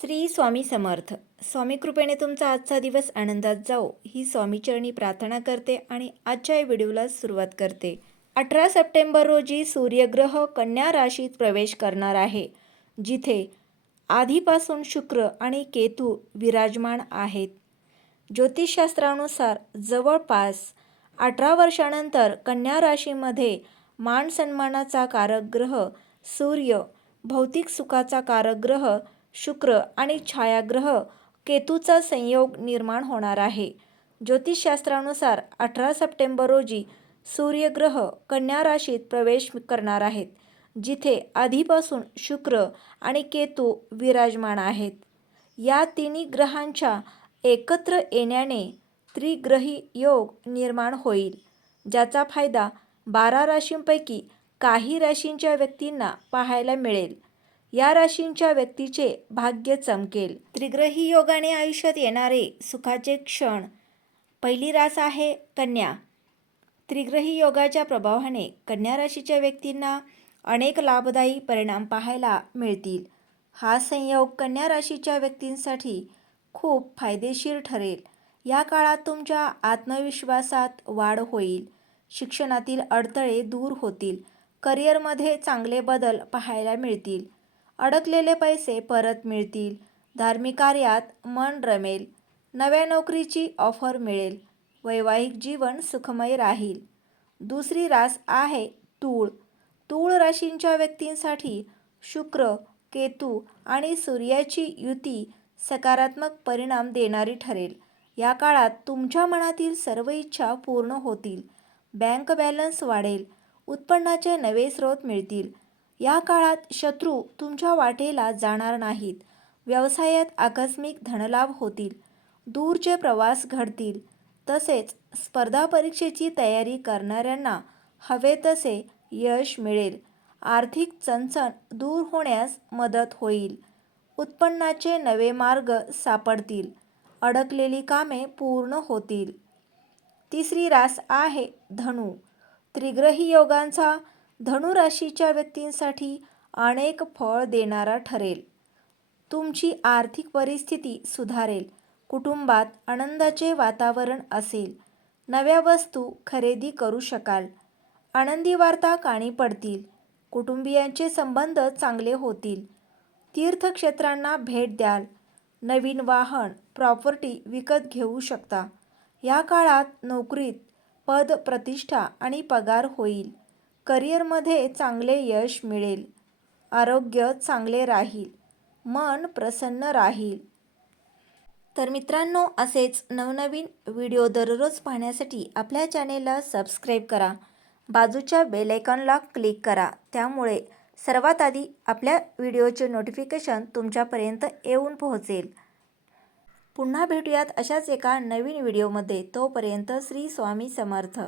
श्री स्वामी समर्थ. स्वामी कृपेने तुमचा आजचा दिवस आनंदात जाओ ही स्वामीचरणी प्रार्थना करते आणि आजच्या या व्हिडिओला सुरुवात करते. अठरा सप्टेंबर रोजी सूर्यग्रह कन्या राशीत प्रवेश करणार आहे जिथे आधीपासून शुक्र आणि केतू विराजमान आहेत. ज्योतिषशास्त्रानुसार जवळपास अठरा वर्षानंतर कन्या राशीमध्ये मान सन्मानाचा कारक ग्रह सूर्य भौतिक सुखाचा कारक ग्रह शुक्र आणि छायाग्रह केतूचा संयोग निर्माण होणार आहे. ज्योतिषशास्त्रानुसार अठरा सप्टेंबर रोजी सूर्यग्रह कन्या राशीत प्रवेश करणार आहेत जिथे आधीपासून शुक्र आणि केतू विराजमान आहेत. या तिन्ही ग्रहांच्या एकत्र येण्याने त्रिग्रही योग निर्माण होईल ज्याचा फायदा बारा राशींपैकी काही राशींच्या व्यक्तींना पाहायला मिळेल. या राशींच्या व्यक्तीचे भाग्य चमकेल. त्रिग्रही योगाने आयुष्यात येणारे सुखाचे क्षण. पहिली रास आहे कन्या. त्रिग्रही योगाच्या प्रभावाने कन्या राशीच्या व्यक्तींना अनेक लाभदायी परिणाम पाहायला मिळतील. हा संयोग कन्या राशीच्या व्यक्तींसाठी खूप फायदेशीर ठरेल. या काळात तुमच्या आत्मविश्वासात वाढ होईल. शिक्षणातील अडथळे दूर होतील. करिअरमध्ये चांगले बदल पाहायला मिळतील. अडकलेले पैसे परत मिळतील. धार्मिक कार्यात मन रमेल. नव्या नोकरीची ऑफर मिळेल. वैवाहिक जीवन सुखमय राहील. दुसरी रास आहे तूळ. तूळ राशींच्या व्यक्तींसाठी शुक्र केतू आणि सूर्याची युती सकारात्मक परिणाम देणारी ठरेल. या काळात तुमच्या मनातील सर्व इच्छा पूर्ण होतील. बँक बॅलन्स वाढेल. उत्पन्नाचे नवे स्रोत मिळतील. या काळात शत्रू तुमच्या वाटेला जाणार नाहीत. व्यवसायात आकस्मिक धनलाभ होतील. दूरचे प्रवास घडतील. तसेच स्पर्धा परीक्षेची तयारी करणाऱ्यांना हवे तसे यश मिळेल. आर्थिक चणचण दूर होण्यास मदत होईल. उत्पन्नाचे नवे मार्ग सापडतील. अडकलेली कामे पूर्ण होतील. तिसरी रास आहे धनु. त्रिग्रही योगांचा धनुराशीच्या व्यक्तींसाठी अनेक फळ देणारा ठरेल. तुमची आर्थिक परिस्थिती सुधारेल. कुटुंबात आनंदाचे वातावरण असेल. नव्या वस्तू खरेदी करू शकाल. आनंदी वार्ता काणी पडतील. कुटुंबियांचे संबंध चांगले होतील. तीर्थक्षेत्रांना भेट द्याल. नवीन वाहन प्रॉपर्टी विकत घेऊ शकता. या काळात नोकरीत पद प्रतिष्ठा आणि पगार होईल. करिअरमध्ये चांगले यश मिळेल. आरोग्य चांगले राहील. मन प्रसन्न राहील. तर मित्रांनो असेच नवनवीन व्हिडिओ दररोज पाहण्यासाठी आपल्या चॅनेलला सबस्क्राईब करा. बाजूच्या बेलायकॉनला क्लिक करा. त्यामुळे सर्वात आधी आपल्या व्हिडिओचे नोटिफिकेशन तुमच्यापर्यंत येऊन पोहोचेल. पुन्हा भेटूयात अशाच एका नवीन व्हिडिओमध्ये. तोपर्यंत श्री स्वामी समर्थ.